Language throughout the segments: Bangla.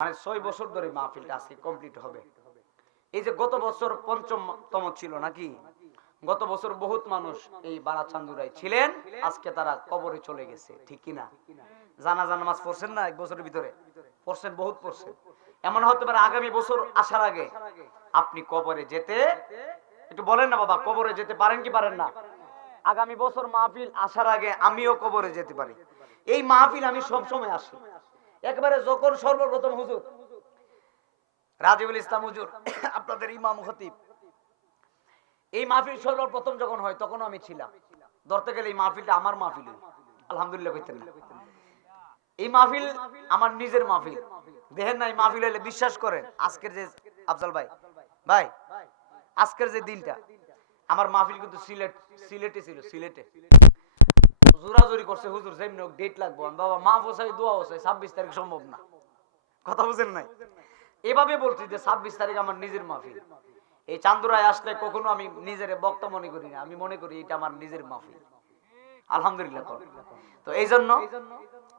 মানে 6 বছর ধরে মাহফিলটা আজকে কমপ্লিট হবে। এই যে গত বছর পঞ্চমতম ছিল নাকি, গত বছর বহুত মানুষ এই বারাচান্দুরায় ছিলেন, আজকে তারা কবরে চলে গেছে, ঠিক কিনা? জানাজা নামাজ পড়ছেন না এক বছরের ভিতরে? পড়ছেন, বহুত পড়ছেন। এমন হতে পারে আগামী বছর আসার আগে আপনি কবরে যেতে, একটু বলেন না বাবা, কবরে যেতে পারেন কি পারেন না? আগামী বছর মাহফিল আসার আগে আমিও কবরে যেতে পারি। এই মাহফিল আমি সব সময় আসি। একবারে যখন সর্বপ্রথম হুজুর রাজিবুল ইসলাম হুজুর আপনাদের ইমাম খতিব, এই মাহফিল সর্বপ্রথম যখন হয় তখন আমি ছিলাম। ধরতে গেলে এই মাহফিলটা আমার মাহফিল, আলহামদুলিল্লাহ কইতেন না? এই মাহফিল আমার নিজের মাহফিল। দেখেন না, এই মাহফিল হলে বিশ্বাস করেন, আজকের যে আফজাল ভাই ভাই আজকের যে দিনটা, আমার মাহফিল কিন্তু সিলেটে ছিল। সিলেটে জোরাজুরি করছে হুজুর, যেমনি হোক ডেট লাগবো। বাবা মা বসাই দোয়া বসাই 26 তারিখ সম্ভব না, কথা বুঝেন নাই? এভাবে বলছি যে 26 তারিখ আমার নিজের মাহফিল। এই চান্দুরায় আসলে কখনো আমি নিজের বক্তা মনে করি না, আমি মনে করি এটা আমার নিজের মাহফিল, আলহামদুলিল্লাহ। তো এই জন্য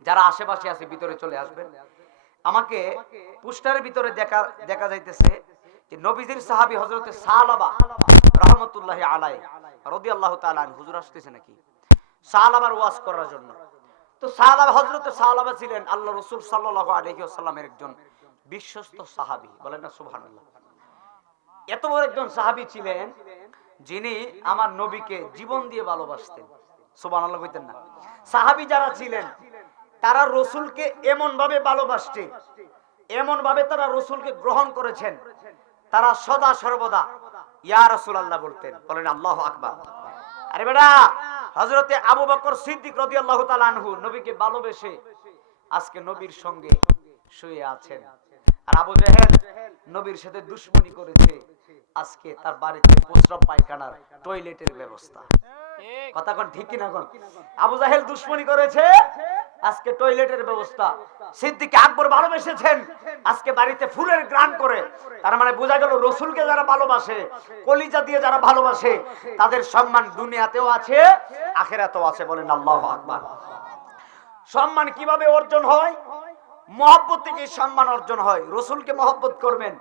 যারা আশেপাশে আছে ভিতরে চলে আসবেন। আমাকে পোস্টারের ভিতরে দেখা যাইতেছে যে নবীজির সাহাবী হযরতে সালাবা রাহমাতুল্লাহি আলাইহি রাদিয়াল্লাহু তাআলা আনহু হুজুর আসতেছে নাকি সালাবার ওয়াজ করার জন্য। তো সালাবা, হযরতে সালাবা ছিলেন আল্লাহ রাসূল সাল্লাল্লাহু আলাইহি ওয়াসাল্লামের একজন বিশ্বস্ত সাহাবী, বলেন না সুবহানাল্লাহ। এত বড় একজন সাহাবী ছিলেন যিনি আমার নবীকে জীবন দিয়ে ভালোবাসতেন, সুবহানাল্লাহ কইতেন না? সাহাবী যারা ছিলেন তারা রসুলকে এমন ভাবে ভালোবাসছে, এমন ভাবে তারা রসুলকে গ্রহণ করেছেন, তারা সদা সর্বদা ইয়া রাসূলুল্লাহ বলতেন, বলেন আল্লাহু আকবার। আরে বেটা, হযরতে আবু বকর সিদ্দিক রাদিয়াল্লাহু তাআলা আনহু নবীকে ভালোবেসে আজকে নবীর সঙ্গে শুয়ে আছেন। আর আবু জেহেল নবীর সাথে দুশমনি করেছে, আজকে তার বাড়িতে প্রস্রাব পায়খানার টয়লেটের ব্যবস্থা। কথা কোন ঠিক কিনা কোন? আবু জাহেল দুশমনি করেছে, আজকে টয়লেটের ব্যবস্থা। সিদ্দিক আকবর ভালোবেসেছেন, আজকে বাড়িতে ফুলের গ্রান করে। তার মানে বোঝা গেল রসুলকে যারা ভালোবাসে, কলিজা দিয়ে যারা ভালোবাসে, তাদের সম্মান দুনিয়াতেও আছে, আখিরাতেও আছে, বলেন আল্লাহু আকবার। সম্মান কিভাবে অর্জন হয়? মহব্বত থেকে সম্মান অর্জন হয়। রসুলকে মহব্বত করবেন,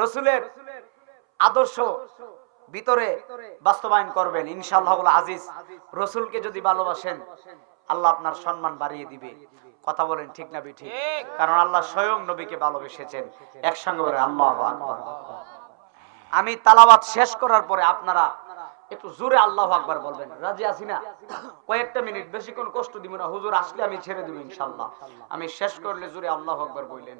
রসুলের আদর্শ ভিতরে বাস্তবায়ন করবেন, ইনশাআল্লাহুল আজিজ। রসুলকে যদি ভালোবাসেন, আল্লাহ আপনার সম্মান বাড়িয়ে দিবে। কথা বলেন ঠিক না বেঠিক? কারণ আল্লাহ স্বয়ং নবীকে ভালোবেসেছেন। একসঙ্গে বলে আল্লাহু আকবার। আমি তালাওয়াত শেষ করার পরে আপনারা একটু জোরে আল্লাহু আকবার বলবেন। রাজি আছি না? কয়েকটা মিনিট, বেশিক্ষণ কষ্ট দিব না। হুজুর আসলে আমি ছেড়ে দেব ইনশাআল্লাহ। আমি শেষ করলে জোরে আল্লাহু আকবার বললেন।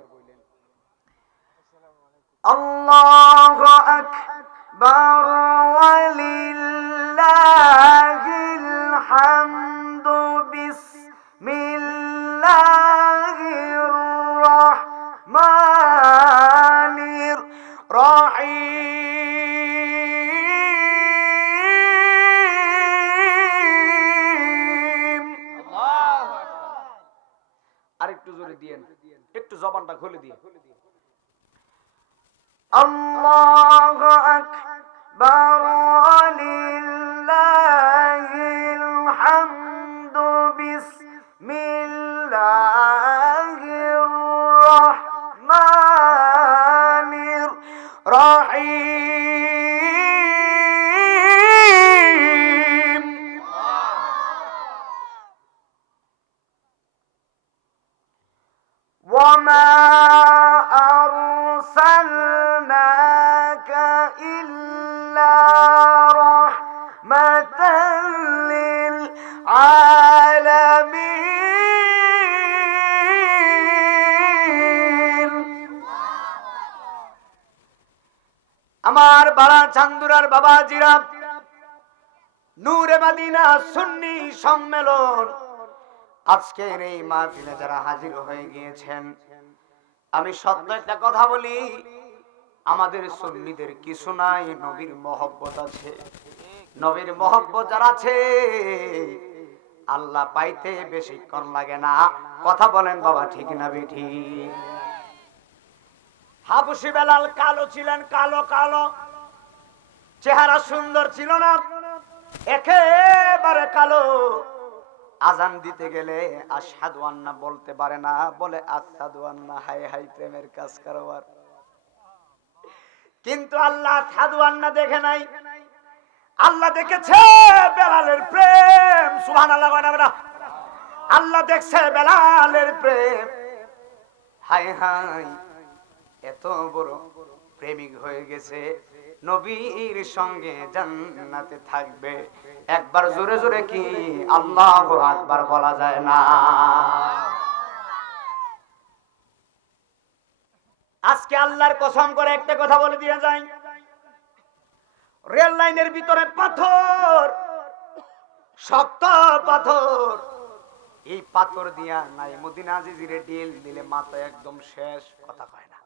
আল্লাহু আকবার ওয়ালিল্লাহিল হামদু বিসমিল্লাহির রাহমানির রহিম। আরেকটু জোরে দিয়েন, একটু জবানটা খুলে দিয়ে। আল্লাহু আকবার ওয়ালিল্লাহিল হামদু বিসমিল্লাহির রাহমানির রহিম। ওয়ামা আরসালনাকা ইল্লা রাহমাতাল লিল আলামিন। আমার বাড়া চান্দুরার বাবাজিরা, নূরে মদিনা সুন্নি সম্মেলন আজকের এই মাহফিলে যারা হাজির হয়ে গিয়েছেন, আমি সত্য একটা কথা বলি, আমাদের সুন্নিদের কিছু নাই, নবীর মহব্বত আছে। নবীর মহব্বত যারা আছে, আল্লাহ পাইতে বেশিক্ষণ লাগে না। কথা বলেন বাবা, ঠিক না বেঠি? হাবশী বেলাল কালো ছিলেন, কালো কালো, চেহারা সুন্দর ছিল না, একেবারে কালো। আজান দিতে গেলে আশহাদু আন্না বলতে পারে না, বলে আশহাদু আন্না। হাই হাই প্রেমের কাজ কারবার। কিন্তু আল্লাহ আশহাদু আন্না দেখে নাই, আল্লাহ দেখেছে বেলালের প্রেম। সুবহানাল্লাহ। আল্লাহ দেখছে বেলালের প্রেম। হাই হাই, এত বড় প্রেমিক হয়ে গেছে, নবীর সঙ্গে জান্নাতে থাকবে। একবার জোরে জোরে কি আল্লাহু আকবার বলা যায় না? আজকে আল্লাহর কসম করে একটা কথা বলে দিয়ে যাই, রেল লাইনের ভিতরে পাথর, শক্ত পাথর, এই পাথর দিয়া নাই মদিনা জিজিরে ডিল দিলে মাথা একদম শেষ, কথা কয় না।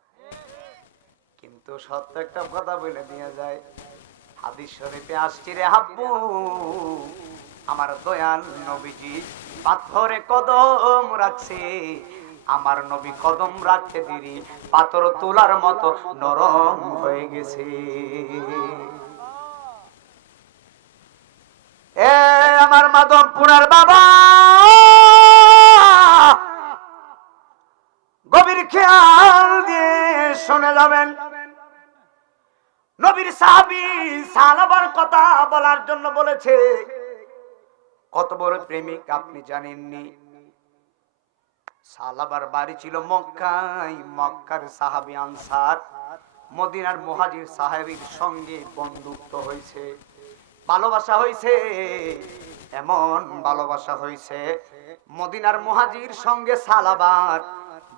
কিন্তু সত্য একটা কথা বলে দিয়ে যায়, হাদিস শরীফে আসছে রে হাব্বু, আমার দয়াল নবীজি পাথরে কদম রাখছে, আমার নবী কদম রাখতে দেরি পাথর তোলার মতো নরম হয়ে গেছে। এ আমার মাধবপুরের বাবা, গভীর খেয়াল দিয়ে শুনে যাবেন। নবীর সাহাবী সাহাবার কথা বলার জন্য বলেছে, কত বড় প্রেমিক আপনি জানেননি? সাহাবার বাড়ি ছিল মক্কায়, মক্কার সাহাবী আনসার মদিনার মুহাজির সাহাবীর সঙ্গে বন্ধুত্ব হয়েছে, ভালোবাসা হয়েছে। এমন ভালোবাসা হয়েছে, মদিনার মুহাজির সঙ্গে সালাবার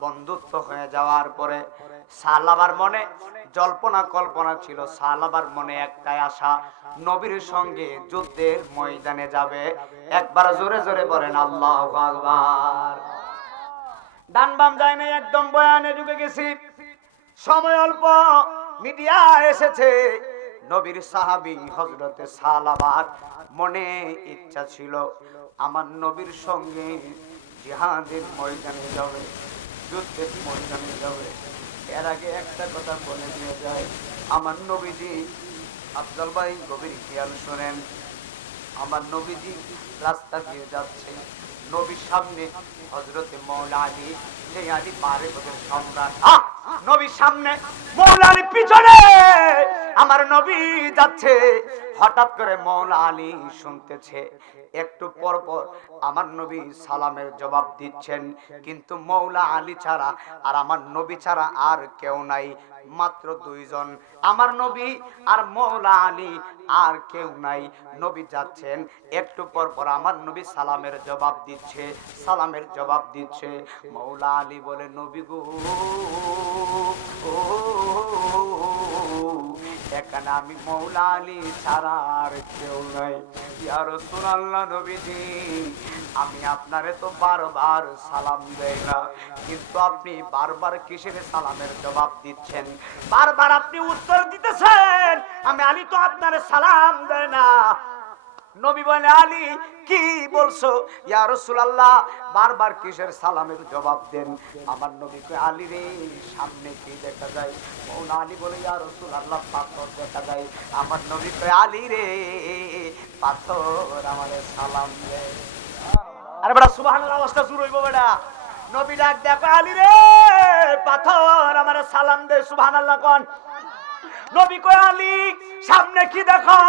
বন্ধুত্ব হয়ে যাওয়ার পরে সালাবার মনে জল্পনা কল্পনা ছিল, সালাবার মনে একটাই আশা, নবীর সঙ্গে যুদ্ধের ময়দানে যাবে। একবার জোরে জোরে বলেন আল্লাহু আকবার। ডান বাম যায় না, একদম বয়ানে ঢুকে গেছি, সময় অল্প, মিডিয়া এসেছে। নবীর সাহাবী হযরতে সালাবার মনে ইচ্ছা ছিল আমার নবীর সঙ্গে জিহাদের ময়দানে যাবে, যুদ্ধের ময়দানে যাবে। এর আগে একটা কথা বলে দিয়ে যায়, আমার নবীজি, আফজল ভাই গভীর খেয়াল শোনেন, আমার নবীজি রাস্তা দিয়ে যাচ্ছে, নবীর সামনে হযরতে মাওলা আলী, যে আলী পারে ওদের সম্রাট, নবীর সামনে মাওলা আলী পিছনে, আমার নবী যাচ্ছে। হঠাৎ করে মাওলা আলী শুনতেছে, একটু পর পর আমার নবী সালামের জবাব দিচ্ছেন, কিন্তু মাওলা আলী ছাড়া আর আমার নবী ছাড়া আর কেউ নাই, মাত্র দুইজন, আমার নবী আর মাওলা আলী, আর কেউ নাই। নবী যাচ্ছেন, একটু পর পর আমার নবী সালামের জবাব দিচ্ছে, সালামের জবাব দিচ্ছে। মাওলা আলী বলে, নবী গো, এখানে আমি মাওলা আলী ছাড়া আর কেউ নাই। ইয়া রাসূলুল্লাহ, নবীজি আমি আপনারে তো বারবার সালাম দেই না, কিন্তু আপনি বারবার কিসের সালামের জবাব দিচ্ছেন? বারবার আপনি উত্তর দিতেছেন, আমি আলী তো আপনারে সালাম দেই না। নবী বলে, আলী কি বলছো? ইয়া রাসূলুল্লাহ, বারবার কিসের সালামের জবাব দেন? আমার নবী কয়, আলী রে, সামনে কি দেখা যায়? মাওলা আলী বলে, ইয়া রাসূলুল্লাহ, পাথর দেখা যায়। আমার নবী কয়, আলী রে, পাথর আমারে সালাম দেয়। আরে বেটা সুবহানাল্লাহ, আওয়াজটা জোরে হইবো বেটা। নবী ডাক দেখো, আলী রে, পাথর আমারে সালাম দে। সুবহানাল্লাহ কোন। নবী কয়, আলী সামনে কি দেখো?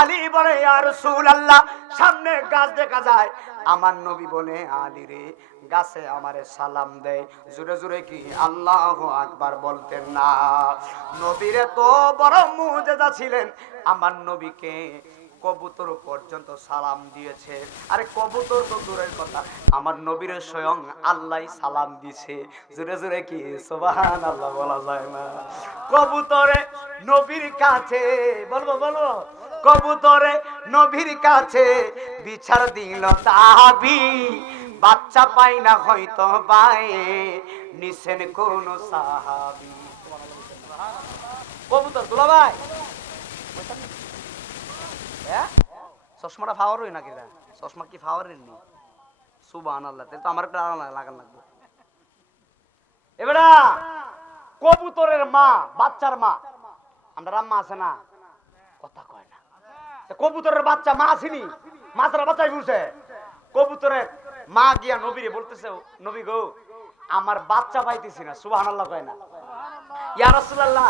আলী বলে, ইয়া রাসূলুল্লাহ, সামনে গাছ দেখা যায়। আমার নবী বলে, আলী রে, গাছে আমারে সালাম দেয়। জোরে জোরে কি আল্লাহু আকবার বলতেন না? নবীরে তো বড় মুজিজা ছিলেন, আমার নবীকে কবুতর পর্যন্ত সালাম দিয়েছে। আরে কবুতর তো দূরের কথা, আমার নবীর স্বয়ং আল্লাহ সালাম দিছে। জোরে জোরে কি সুবহানাল্লাহ বলা যায় না? কবুতরে নবীর কাছে, বলবো বলবো, কবুতরে নবীর কাছে বিচার দিল তাবি, বাচ্চা পাই না হয়তো পায়ে, নিছেন কোন সাহাবী। কবুতর দুলা ভাই, চশমাটা ফাওয়ারই নাকি? চশমা কি ফাওয়ারের নি? সুবহানাল্লাহ, তাহলে তো আমার একটা লাগান লাগবে। এবারে কবুতরের মা, বাচ্চার মা, আমরা আম্মা আছে না, কথা কয় না। কবুতরের বাচ্চা মা আসেনি, মাছের বাচ্চাই বুঝে। কবুতরের মা গিয়া নবীরে বলতেছে, নবী গো আমার বাচ্চা পাইতেছি না। সুবহানাল্লাহ কয় না? ইয়া রাসূলুল্লাহ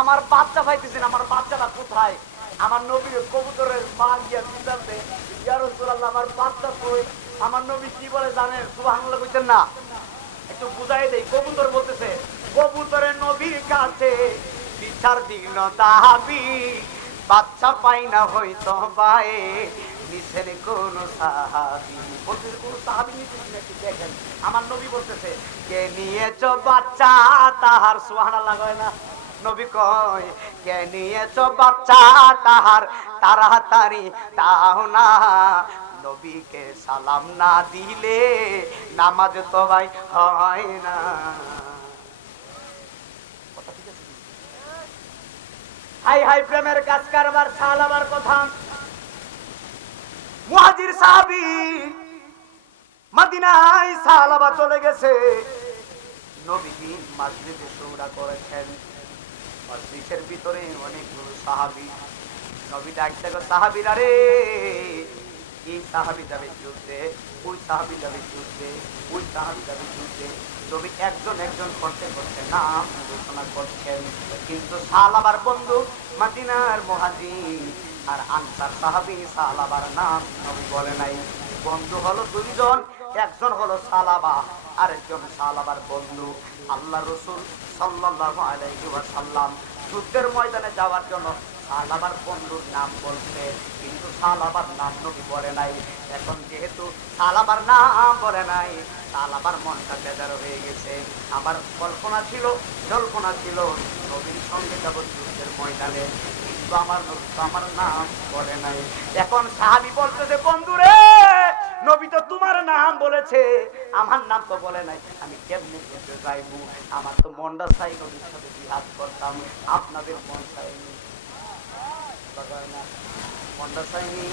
আমার বাচ্চা পাইতেছি না, আমার বাচ্চাটা কোথায়? আমার নবী কবুতরের মা গিয়া জিজ্ঞাসা, ইয়া রাসূলুল্লাহ আমার বাচ্চা কই? আমার নবী কি বলে জানেন? সুবহানাল্লাহ কইতেন না? একটু বুঝাই দেই। কবুতর বলতেছে, কবুতরের নবীর কাছে বিচার দিল দাবি, বাচ্চা পাই না হয়তো পায়ে নিছেন কোন সাহাবী। বলতেছে কোন সাহাবী নিছেন নাকি? দেখেন আমার নবী বলতেছে, কে নিয়েছ বাচ্চা তাহার, সুবহানাল্লাহ কয় না? নবী কয়, কে নিয়েছ বাচ্চা তাহার তাড়াতাড়ি তাও না, নবীকে সালাম না দিলে নামাজ তো ভাই হয় না। হাই হাই প্রেমের কাজ কারবার সালাবার কথা। মুহাজির সাহাবী মদিনায় সালাবা চলে গেছে। নবীজি মসজিদে শুরা করেছেন। মসজিদের ভিতরে অনেকগুলো সাহাবী। নবী ডাকতে গো সাহাবীরা রে, এই সাহাবী যাবে যুদ্ধে, ওই সাহাবী যাবে যুদ্ধে, ওই সাহাবী যাবে যুদ্ধে। নবী একজন একজন করতে করতে নাম ঘোষণা করছেন। কিন্তু সাহাবার বন্ধু মদিনার মুহাজির আর আনসার সাহাবী সাহাবার নাম নবী বলে নাই। বন্ধু হলো দুইজন, একজন হলো সালাবা, আরেকজন সালাবার বন্ধু। আল্লাহ রাসূল সাল্লাল্লাহু আলাইহি ওয়াসাল্লাম যুদ্ধের ময়দানে যাওয়ার জন্য সালাবার বন্ধুর নাম বলছে, কিন্তু সালাবার নাম নবী বলে নাই। এখন যেহেতু সালাবার নাম বলে নাই, সালাবার মনটা বেজার হয়ে গেছে। আমার কল্পনা ছিল, জল্পনা ছিল নবীর সঙ্গে যাব যুদ্ধের ময়দানে, কিন্তু আমার নাম বলে নাই। এখন সাহাবী বলতেছে, বন্ধুরে নবী তো তোমার নাম বলেছে, আমার নাম তো বলে নাই, আমি কেমনে যেতে যাইবো? আমার তো মনটা চাই নবীর সাথে জিহাদ করতাম, আপনাদের মন চাইনি, মনটা চাইনি।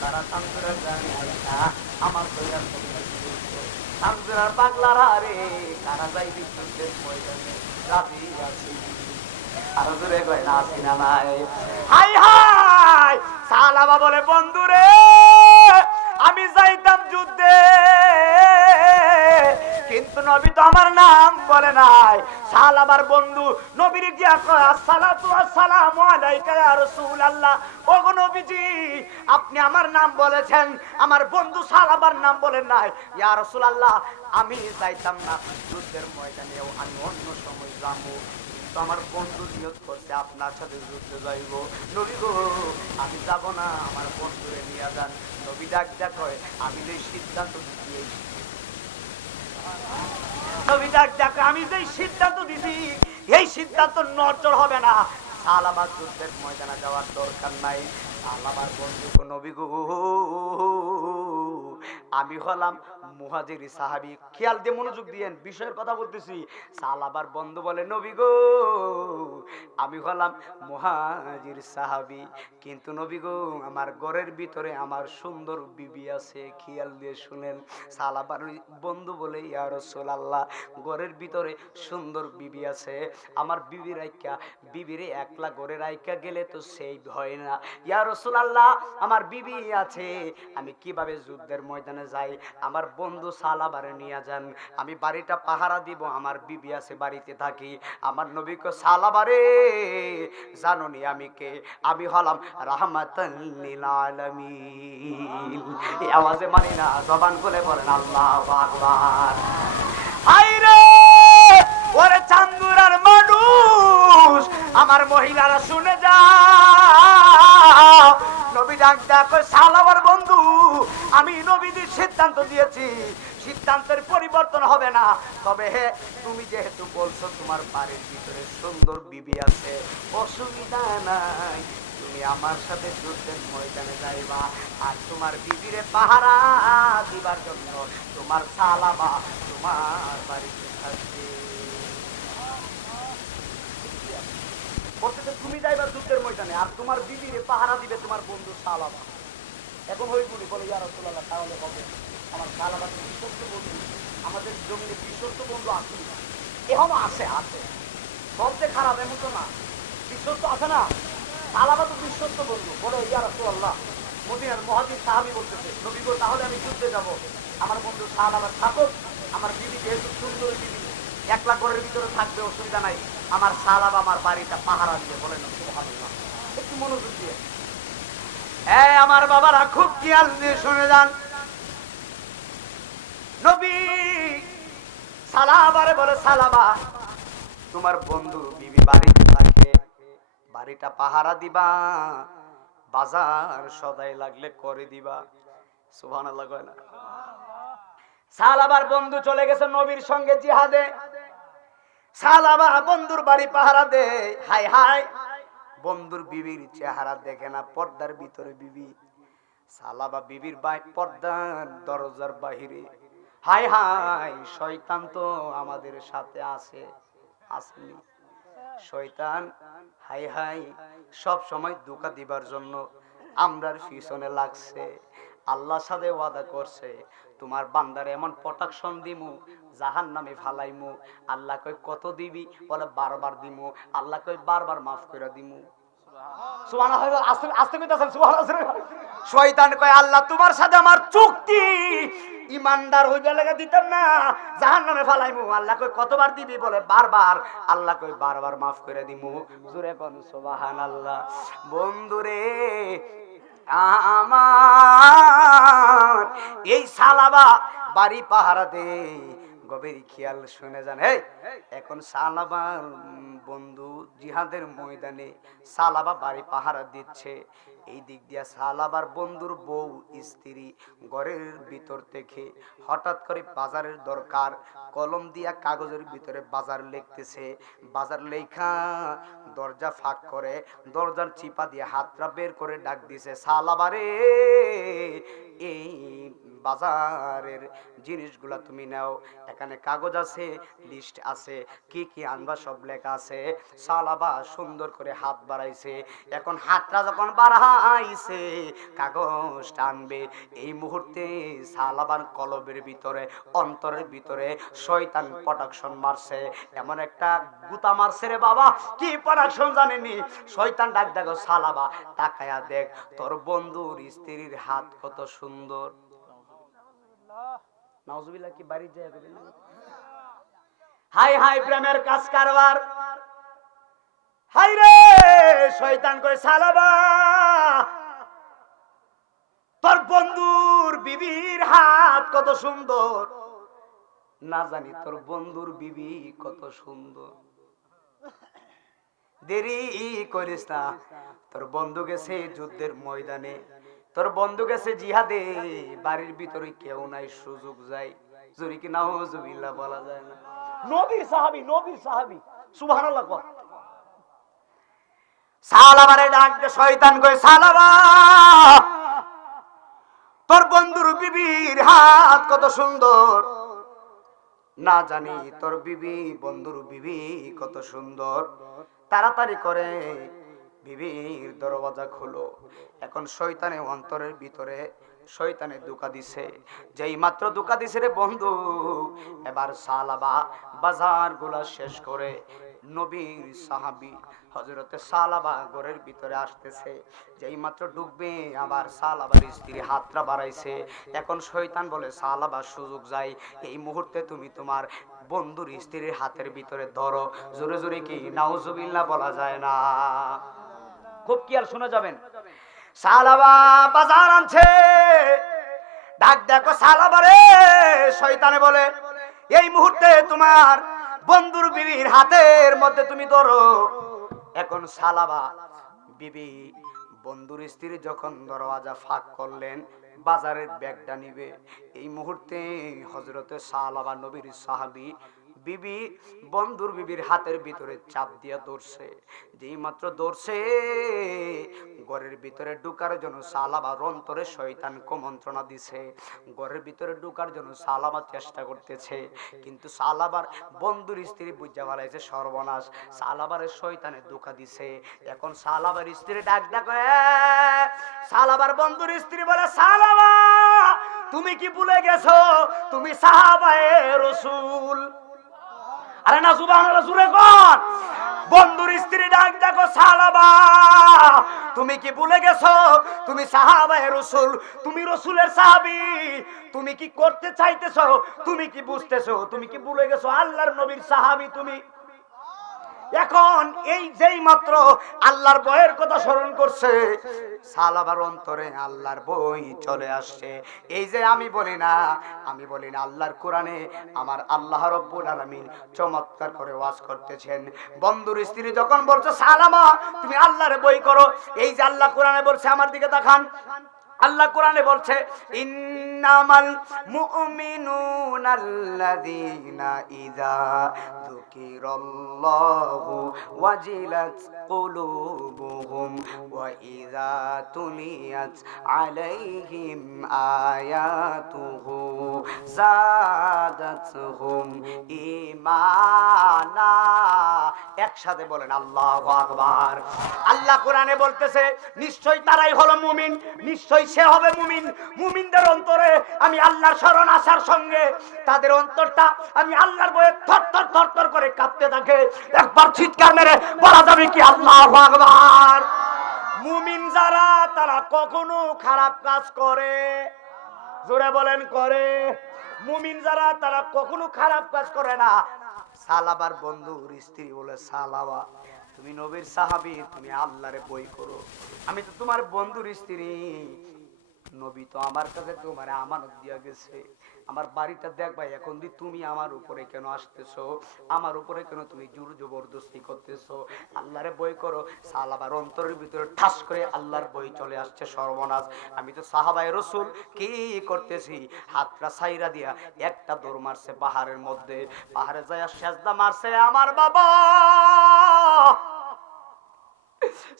তারা তানজুরা জানে আইসা আমার কইরা তানজুরার পাগলারা রে, কারা যাইবি যুদ্ধের ময়দানে? রাজি আছি। আরো জোরে কয় না আছি না নাই? হাই হাই সালাবা বলে, বন্ধুরে আমি যাইতাম যুদ্ধে, কিন্তু নবী তো আমার নাম বলে নাই। সালাবার বন্ধু নবীর গিয়া কয়, আসসালাতু ওয়াসসালামু আলাইকা ইয়া রাসূলুল্লাহ। ওগো নবীজি আপনি আমার নাম বলেছেন, আমার বন্ধু সালাবার নাম বলেন নাই। ইয়া রাসূলুল্লাহ আমি যাইতাম না যুদ্ধের ময়দানেও, আমি অন্য সময় যাবো, আমার বন্ধু নিয়ত করছে আপনার সাথে যুদ্ধে যাইব। নবী গো আমি যাব না, আমার বন্ধুরে নিয়ে যান। নবী ডাক ডাক হয়, আমি যে সিদ্ধান্ত দিয়েছি, নবী ডাক ডাক আমি যে সিদ্ধান্ত দিছি এই সিদ্ধান্ত নড়চড় হবে না। সালাবা যুদ্ধের ময়দানে যাওয়ার দরকার নাই। সালাবার বন্ধু গো, নবী গো আমি হলাম মুহাজির সাহাবী। খেয়াল দিয়ে মনোযোগ দিয়েন, বিষয়ের কথা বলতেছি। সালাবার বন্ধু বলে, নবী গো আমি হলাম মুহাজির সাহাবী, কিন্তু নবী গো আমার ঘরের ভিতরে আমার সুন্দর বিবি আছে। খেয়াল দিয়ে শুনেন। সালাবার বন্ধু বলে, ইয়া রাসূলুল্লাহ ঘরের ভিতরে সুন্দর বিবি আছে, আমার বিবি রাইকা, বিবিরে একলা ঘরে রাইকা গেলে তো সেই হয় না। ইয়া রাসূলুল্লাহ আমার বিবি আছে, আমি কিভাবে যুদ্ধের ময়দানে যাই? আমার বন্ধু সালাবারে নিয়ে যান, আমি বাড়িটা পাহারা দিব, আমার বিবি আছে বাড়িতে থাকি। আমার নবীকে সালাবারে জানুনি আমি কে? আমি হলাম রাহমাতাল লিল আলামিন। এই আওয়াজে মানি না, জবান খুলে বলেন আল্লাহু আকবার। হায়রে ওরে চান্দুরার মানুষ, আমার মহিলারা শুনে যাও, নবী ডাক দেখো সালাবার বন্ধু, আমি নবীদের সিদ্ধান্ত দিয়েছি, সিদ্ধান্তের পরিবর্তন হবে না। তবে হে তুমি যেহেতু বলছো তোমার বাড়ির ভিতরে সুন্দর বিবি আছে, অসুবিধা নাই, তুমি আমার সাথে যুদ্ধের ময়দানে যাইবা, আর তোমার বিবিরে পাহারা দিবার জন্য তোমার সালাবা তোমার বাড়িতে থাকবে। তুমি যাইবা যুদ্ধের ময়দানে, আর তোমার বিবিরে পাহারা দিবে তোমার বন্ধু সালাবা। এখন ওই গুলি বলে, ইয়া রাসূলুল্লাহ তাহলে হবে আমার সালাবা তো বিশ্বস্ত বন্ধু, আমাদের জমিনে বিশ্বস্ত বন্ধু আছে না? এখনো আছে, আছে, সবচেয়ে খারাপ এমন তো না, বিশ্বস্ত আছে না? সালাবা তো বিশ্বস্ত বন্ধু। বলে, ইয়া রাসূলুল্লাহ মদিনার মুহাজির সাহাবী বলতেছে, নবী গো তাহলে আমি যুদ্ধে যাব, আমার বন্ধু সাহাবা থাকুক, আমার বিবি যেহেতু সুন্দর বিবি, একলা ঘরের ভিতরে থাকবে, অসুবিধা নাই, আমার সাহাবা আমার বাড়িটা পাহারা দিয়ে। বলেন সুবহানাল্লাহ। একটু মনোযোগ দিয়ে আমার বাবারা খুব খেয়াল দিয়ে শুনে যান। নবী সালাবারে বলে, সালাবা তোমার বন্ধু বিবি বাড়িতে থাকে, বাড়িটা পাহারা দিবা, বাজার সদাই লাগলে করে দিবা। সুবহানাল্লাহ কয় না? সালাবার বন্ধু চলে গেছে নবীর সঙ্গে জিহাদে, সালাবা বন্ধুর বাড়ি পাহারা দে। হাই হাই, বন্ধুর বিবির চেহারা দেখে না, পর্দার ভিতরে বিবি। সালাবা বিবির পর্দার দরজার বাহিরে। হাই হাই, শয়তান তো আমাদের সাথে আছে, আসেনি শয়তান। হাই হাই, সব সময় ধোঁকা দিবার জন্য আমরার পিছনে লাগছে। আল্লাহর সাথে ওয়াদা করছে, তোমার বান্দারে এমন প্রোটেকশন দিমু, জাহান্নামে ফালাইমু। আল্লাহ কই কত দিবি? বলে বারবার দিমু। আল্লাহ কই বারবার মাফ করে দিমু। সুবহানাল্লাহ। আস্তে কইতাছেন সুবহানাল্লাহ। শয়তান কয়, আল্লাহ তোমার সাথে আমার চুক্তি, ইমানদার হইবে লাগা দিতাম না, জাহান্নামে ফালাইমু। আল্লাহ কই কতবার দিবি? বলে বারবার। আল্লাহ কই বারবার মাফ করে দিমু। জোরে কোন সুবহানাল্লাহ। বন্ধুরে আমার এই সালাবা বাড়ি পাহারা দে, গভীর খেয়াল শুনে যান। এখন সালাবার বন্ধু জিহাদের ময়দানে, সালাবা বাড়ি পাহারা দিচ্ছে। এই দিক দিয়া সালাবার বন্ধুর বউ স্ত্রী ঘরের ভিতর থেকে হঠাৎ করে বাজারের দরকার, কলম দিয়া কাগজের ভিতরে বাজার লিখতেছে। বাজার লেখা দরজা ফাঁক করে, দরজার চিপা দিয়ে হাতটা বের করে ডাক দিছে, সালাবারে এই বাজারের জিনিসগুলা তুমি নাও, এখানে কাগজ আছে, লিস্ট আছে, কি কি আনবা সব লেখা আছে। সালাবা সুন্দর করে হাত বাড়াইছে। এখন হাতটা যখন বাড়াইছে কাগজটা আনবে, এই মুহূর্তে সালাবার কলবের ভিতরে, অন্তরের ভিতরে শয়তান প্রোটেকশন মারছে। এমন একটা গুতা মারছে রে বাবা, কি প্রোটেকশন জানেনি? শয়তান ডাক দেখো, সালাবা তাকায়া দেখ তোর বন্ধুর স্ত্রীর হাত কত সুন্দর। নাউজুবিল্লাহ, কি বাড়ি যায়? হাই হাই, প্রেমের কাজ কারবার। হাই রে, শয়তান কয়, সালাবা তোর বন্ধুর বিবির হাত কত সুন্দর, না জানি তোর বন্ধুর বিবি কত সুন্দর। দেরি করিস না, তোর বন্ধু গেছে যুদ্ধের ময়দানে, তোর বন্ধু গেছে জিহাদে, বাড়ির ভিতরে কেউ নাই, সুযোগ যায়। জোরে কি নাউজুবিল্লাহ বলা যায় না? নবীর সাহাবী, নবীর সাহাবী। সুবহানাল্লাহ। সালাবারে ডাক দে, শয়তান কয়, সালাবা তোর বন্ধুর বিবির হাত কত সুন্দর, না জানি তোর বিবি, বন্ধুর বিবি কত সুন্দর। তাড়াতাড়ি করে বিবির দরওয়াজা খোলো। এখন শয়তানে অন্তরের ভিতরে শয়তানে ধোঁকা দিছে। যেই মাত্র ধোঁকা দিছে রে বন্ধু, এবার সালাবা বাজার গুলা শেষ করে নবীর সাহাবী হযরতে সালাবা ঘরের ভিতরে আসতেছে। যেই মাত্র ঢুকবে, আবার সালাবার স্ত্রী হাতটা বাড়াইছে। এখন শয়তান বলে, সালাবা সুযোগ যায়, এই মুহূর্তে তুমি তোমার বন্ধুর স্ত্রীর হাতের ভিতরে ধরো। জোরে জোরে কি নাউজুবিল্লাহ বলা যায় না? খুব কি আর শুনে যাবেন। সালাবা বাজার আনছে, ডাক দেখো সালাবারে। শয়তানে বলে, এই মুহূর্তে তোমার বন্ধুর বিবির হাতের মধ্যে তুমি ধরো। এখন সালাবা বিবি বন্ধুর স্ত্রী যখন দরওয়াজা ফাঁক করলেন, বাজারের ব্যাগটা নিবে, এই মুহূর্তে হযরতে সালাবা নবীর সাহাবী বিবি বন্ধুর বিবির হাতের ভিতরে চাপ দিয়া ধরছে। যেই মাত্র ধরছে, ঘরের ভিতরে ঢুকার জন্য সালাবার অন্তরে শয়তান কুমন্ত্রণা দিছে। ঘরের ভিতরে ঢুকার জন্য সালাবা চেষ্টা করতেছে, কিন্তু সালাবার বন্ধুর স্ত্রী বুঝা ফেলাইছে সর্বনাশ, সালাবারের শয়তানে ধোঁকা দিছে। এখন সালাবার স্ত্রী ডাক ডাক, সালাবার বন্ধুর স্ত্রী বলে, সালাবা তুমি কি ভুলে গেছো তুমি সাহাবায়ে রাসূল? আরে না, সুবহানাল্লাহ জোরে কর। বন্ধুর স্ত্রী ডাক দেখো সালাবা, তুমি কি ভুলে গেছো তুমি সাহাবায়ে রাসূল, তুমি রাসূলের সাহাবী? তুমি কি করতে চাইতেছো? তুমি কি বুঝতেছো? তুমি কি ভুলে গেছো আল্লাহর নবীর সাহাবী তুমি? এখন এই যেই মাত্র আল্লাহর বইয়ের কথা স্মরণ করছে, সালাবার অন্তরে আল্লাহর বই চলে আসছে। এই যে আমি বলি না আল্লাহর কোরআনে আমার আল্লাহ রাব্বুল আলামিন চমৎকার করে ওয়াজ করতেছেন। বন্ধুর স্ত্রী যখন বলছে সালামা তুমি আল্লাহর বই করো, এই যে আল্লাহ কোরআনে বলছে, আমার দিকে তাকান, আল্লাহ কোরআনে বলছে ইন্নামাল মুমিনুনাল্লাযীনা ইযা যুকিরাল্লাহু ওয়াজিলাত কুলুবুহুম ওয়া ইযা তুলিয়াত আলাইহিম আয়াতুহু যাদাতহুম ঈমানা। একসাথে বলেন আল্লাহু আকবার। আল্লাহ কোরআনে বলতেছে নিশ্চয়ই তারাই হলো মুমিন, নিশ্চয়ই সে হবে মুমিন। মুমিনদের অন্তরে আমি আল্লাহর শরণ আসার সঙ্গে তাদের অন্তরটা আমি আল্লাহর ভয়ে থরথর থরথর করে কাঁপতে থাকে। একবার চিৎকার মেরে বলা যাবে কি আল্লাহু আকবার? মুমিন যারা তারা কখনো খারাপ কাজ করে, জোরে বলেন করে। মুমিন যারা তারা কখনো খারাপ কাজ করে না। সালাবার বন্ধুর স্ত্রী বলে সালাবা তুমি নবীর সাহাবী, তুমি আল্লাহরে বই করো। আমি তো তোমার বন্ধুর স্ত্রী, নবী তো আমার কাছে তোমার আমানত দিয়া গেছে। আমার বাড়িটা দেখবা, এখন দি তুমি আমার উপরে কেন আসতেছো? আমার উপরে কেন তুমি জোর জবরদস্তি করতেছো? আল্লাহরে বই করো। সাহাবার অন্তরের ভিতরে ঠাস করে আল্লাহর বই চলে আসছে। সর্বনাশ, আমি তো সাহাবায়ে রাসূল কি করতেছি? হাতটা ছাইরা দিয়া একটা দৌড় মারছে পাহাড়ের মধ্যে, পাহাড়ে যায় সেজদা মারছে আমার বাবা।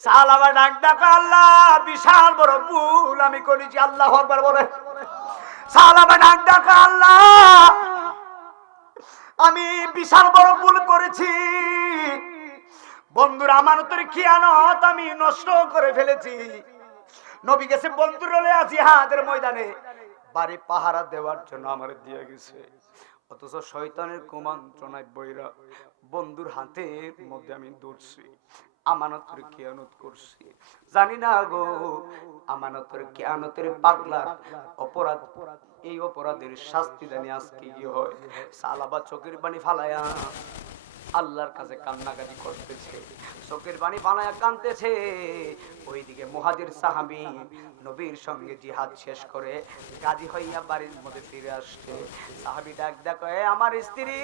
সালাবা ডাক ডাক আল্লাহ বিশাল বড় ভুল আমি করেছি। আল্লাহু আকবার বলে। সালাবা ডাক ডাক আল্লাহ আমি বিশাল বড় ভুল করেছি। বন্ধুর আমানতের খিয়ানত আমি নষ্ট করে ফেলেছি। নবী গেছে বন্ধুর লইয়া জিহাদের ময়দানে, বাড়ি পাহারা দেওয়ার জন্য আমার দিয়ে গেছে, অথচ শয়তানের কুমন্ত্রণায় বইরা বন্ধুর হাতের মধ্যে আমি দৌড়ছি, আমানতের কিয়ানত করছি। জানি না গো আমানতের কিয়ানতের পাগলা অপরাধ, এই অপরাধের শাস্তি জানি আজকে কি হয়। সালাবা চোখের পানি ফালায়া আল্লাহর কাছে কান্নাকাটি করতেছে, চোখের পানি ফালায়া কাঁদতেছে। ওইদিকে মুহাজির সাহাবী নবীর সঙ্গে জিহাদ শেষ করে গাজী হইয়া বাড়ির মধ্যে ফিরে আসছে। সাহাবী ডাক ডাক আমার স্ত্রী,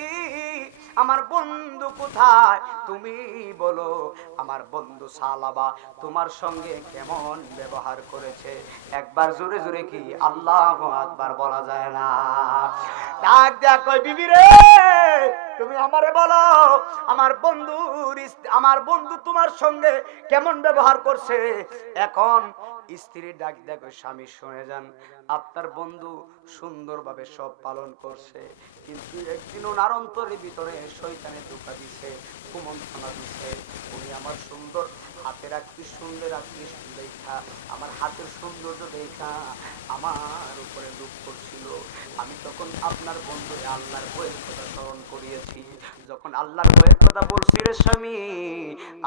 আমার বন্ধু কোথায়? তুমি বলো আমার বন্ধু সালাবা তোমার সঙ্গে কেমন ব্যবহার করেছে? একবার জোরে জোরে কি আল্লাহু আকবার বলা যায় না? ডাক ডাক বিবি রে তুমি আমারে বলো আমার বন্ধু তোমার সঙ্গে কেমন ব্যবহার করছে? এখন স্ত্রী ডাক দেখো স্বামী শুনে যান, আপনার বন্ধু সুন্দরভাবে সব পালন করছে, কিন্তু একদিন ওনার অন্তরের ভিতরে শয়তানে ধোঁকা দিছে, কুমন্ত্রণা দিছে। উনি আমার সুন্দর হাতের আকৃতি সুন্দর আকৃতি দেখা, আমার হাতের সৌন্দর্য দেখা আমার উপরে দুঃখ করছিল। আমি তখন আপনার বন্ধু আল্লাহর বইয়ের কথা স্মরণ করিয়েছি। যখন আল্লাহর বইয়ের কথা বলছি রে স্বামী,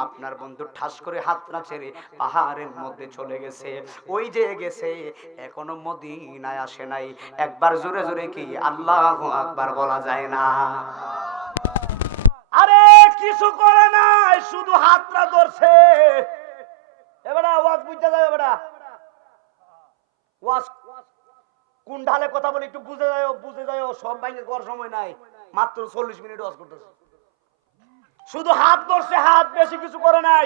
আপনার বন্ধু ঠাস করে হাতটা ছেড়ে পাহাড়ের মধ্যে চলে গেছে। ওই যে গেছে, এখনো মদিনায় আসে নাই। একবার জোরে জোরে কি আল্লাহু আকবার বলা যায় না? আরে কিছু করে নাই, শুধু হাতটা ধরছে। এবারে ওয়াজ বুঝতে যাবে, এবারে ওয়াজ কোন ঢালে কথা বলে একটু বুঝে যায়, সব ভাঙে করার সময় নাই। মাত্র 40 মিনিট ওয়াজ করতেছে, শুধু হাত ধরছে, হাত, বেশি কিছু করে নাই।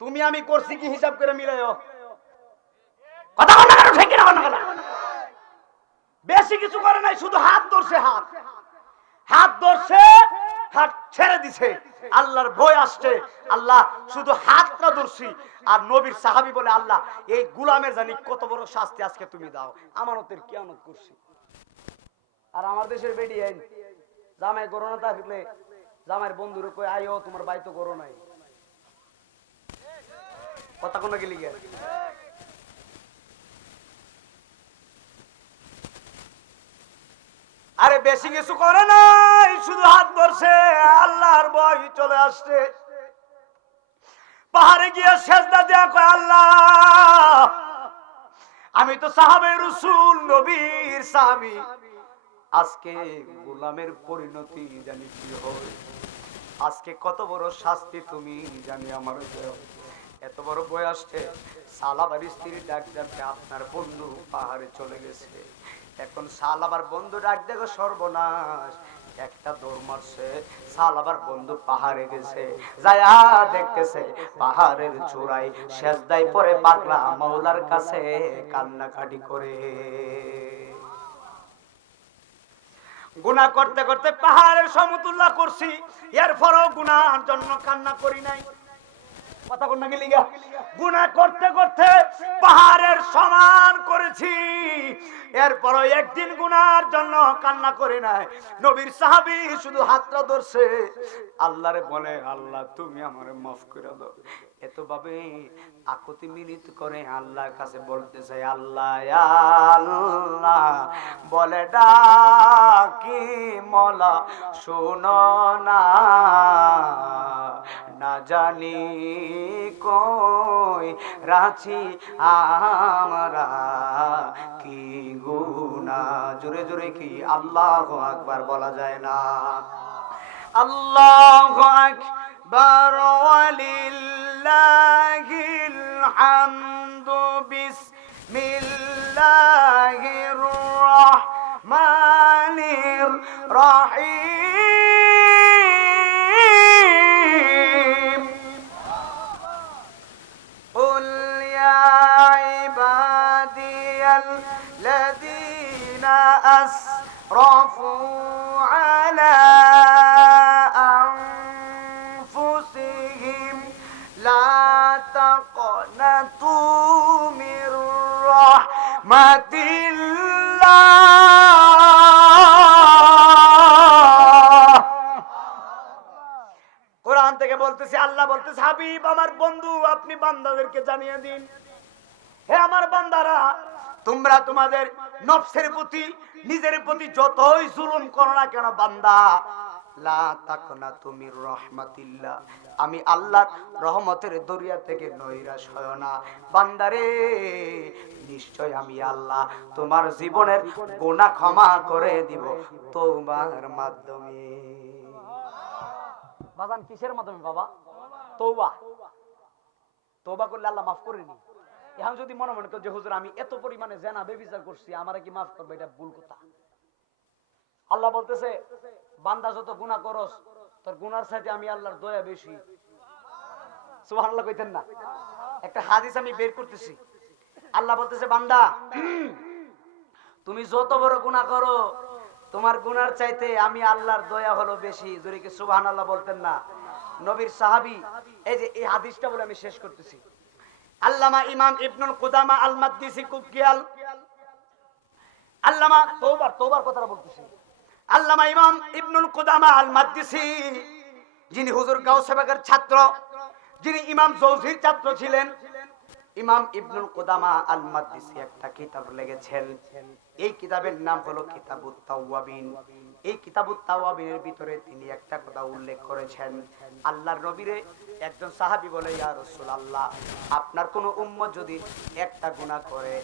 তুমি আমি করছি কি হিসাব করে মিলাইও। কথা বল না কেন, ঠিক না বল না? বেশি কিছু করে নাই, শুধু হাত ধরছে, হাত ধরছে, হাত ছেড়ে দিছে। আল্লাহর ভয় আসছে, আল্লাহ শুধু হাতটা ধরছি। আর নবীর সাহাবী বলে আল্লাহ এই গোলামের জানি কত বড় শাস্তি আজকে তুমি দাও, আমানতের কিয়ামত করছি। আর আমার দেশের বেডি আইন জামাই করোনা থাকলে জামাইয়ের বন্ধুরে কই আইও তোমার ভাই তো করো নাই, কথা কোনো গেলি গে। আরে বেশি কিছু করে নাই, শুধু হাত ধরছে। আল্লাহর ভয় ভয় চলে আসছে। পাহাড়ে গিয়ে সেজদা দেয়া কয়, আল্লাহ আমি তো সাহাবে রাসূল নবীর সাহাবী, আজকে গোলামের পরিণতি জানি কি হয়, আজকে কত বড় শাস্তি তুমি জানি আমার দেও। এত বড় বই আসছে। সালাবার স্ত্রী ডাক ডাকতে, আপনার বন্ধু পাহাড়ে চলে গেছে। এখন সালাবার বন্ধু ডাক দেখো, সর্বনাশ, একটা দৌড় মারছে, সালাবার বন্ধু পাহাড়ে গেছে, যায়া দেখতেছে পাহাড়ের চূড়ায় সেজদায় পড়ে পাগলা মাওলার কাছে কান্নাকাটি করে। গুনাহ করতে করতে পাহাড়ের সমতুল্য করছি, এরপরও গুনার জন্য কান্না করি নাই। কথা কোন নাকি লিগা? গুনাহ করতে করতে পাহাড়ের সমান করেছি, এরপরও একদিন গুনার জন্য কান্না করি নাই। নবীর সাহাবী শুধু হাতটা ধরছে, আল্লাহরে বলে, আল্লাহ তুমি আমারে মাফ করে দাও। এত ভাবে আকুতি মিনিত করে আল্লাহর কাছে বলতে চাই, আল্লাহ ইয়া আল্লাহ বলে ডাকি মোলা শোনো না, না জানি কই রাছি আমরা কি গুনাহ। জোরে জোরে কি আল্লাহু আকবার বলা যায় না? আল্লাহু আকবার ওয়ালিল্লাহিল হামদু, বিসমিল্লাহির রাহমানির রাহিম। قل يا عبادي الذين أسرفوا على أنفسهم لا تقنطوا من رحمة الله। কোরআন থেকে বলতেছে, আল্লাহ বলতেছে, হাবিব আমার বন্ধু আপনি বান্দাদেরকে জানিয়ে দিন, হে আমার বান্দারা, তোমরা তোমাদের নফসের প্রতি, নিজের প্রতি যতই জুলুম করো না কেন, বান্দা লা তাকনাতু মির রাহমাতিল্লাহ, আমি আল্লাহর রহমতের দরিয়া থেকে নৈরাশ হয় না। বান্দারে, নিশ্চয় আমি আল্লাহ তোমার জীবনের গুনাহ ক্ষমা করে দিব তওবার মাধ্যমে। বাজান কিসের মাধ্যমে বাবা? তওবা। তওবা করলে আল্লাহ মাফ করে নি। এখন যদি মনে মনে করে যে হুজুর আমি এত পরিমাণে জেনা বেবিচার করছি, আমারে কি মাফ করবে, এটা ভুল কথা। আল্লাহ বলতেছে, বান্দা যত গুনাহ করস তোর গুনার সাথে আমি আল্লাহর দয়া বেশি। সুবহানাল্লাহ কইতেন না? একটা হাদিস আমি বের করতেছি। আল্লাহ বলতেছে, বান্দা তুমি যত বড় গুনাহ করো, তোমার গুনার চাইতে আমি আল্লাহর দয়া হলো বেশি। জোরে কি সুবহানাল্লাহ বলতেন না? নবীর সাহাবী, এই যে এই হাদিসটা বলে আমি শেষ করতেছি। আল্লামা ইমাম ইবনুল কুদামা আল মাকদিসি খুব খেয়াল, আল্লামা তওবার কথাটা বলতেছি। আল্লামা ইমাম ইবনুল কুদামা আল মাকদিসি, যিনি হুজুর গাউসে বাগের ছাত্র, যিনি ইমাম জৌজির ছাত্র ছিলেন, ইমাম ইবনুল কুদামা আল মাকদিসি একটা কিতাব লিখেছেন। এই কিতাবের নাম হলো কিতাবুত তাওয়াবিন। এই কিতাবুত তাওয়াবিনের ভিতরে তিনি একটা কথা উল্লেখ করেছেন। আল্লাহর নবীরে একজন সাহাবী বলে, ইয়া রাসূলুল্লাহ, আপনার কোন উম্মত যদি একটা গুনাহ করে,